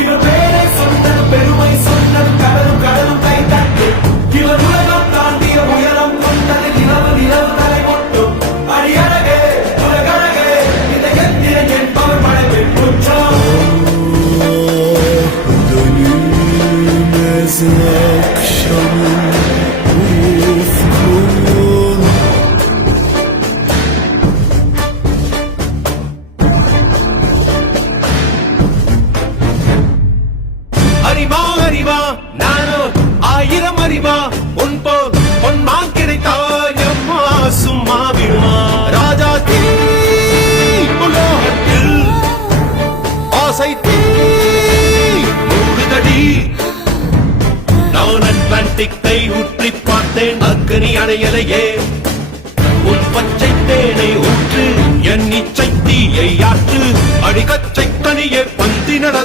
இவர் பேரை சொன்னது பெருமை சொன்னது கடலும் கடலும் கை தட்டு இவர் உலகம் தாண்டிய உயரம் கொண்டது நிலவு நிலவு தலை மட்டும் அடியழகே உலகழகே இந்த எந்திரன் என்பவர் மழைவில் குற்றம் Dönülmez akşamın ufkun அறிவா அறிவா நானோ 1000 அறிவா உன் போல் பொன்மான் கிடைத்தாயம்மா சும்மா விடுமா ராஜா தீ உலோகத்தில் ஆசை தீ மூடுதடி நான் அட்லாண்டிக்கை உற்றி பார்த்தேன் அக்கனி அடையலையே உன் பச்சை தேனை ஊற்று என் இச்சை தீயை ஆற்று அடிக்கச்சை கனியே பந்தி நட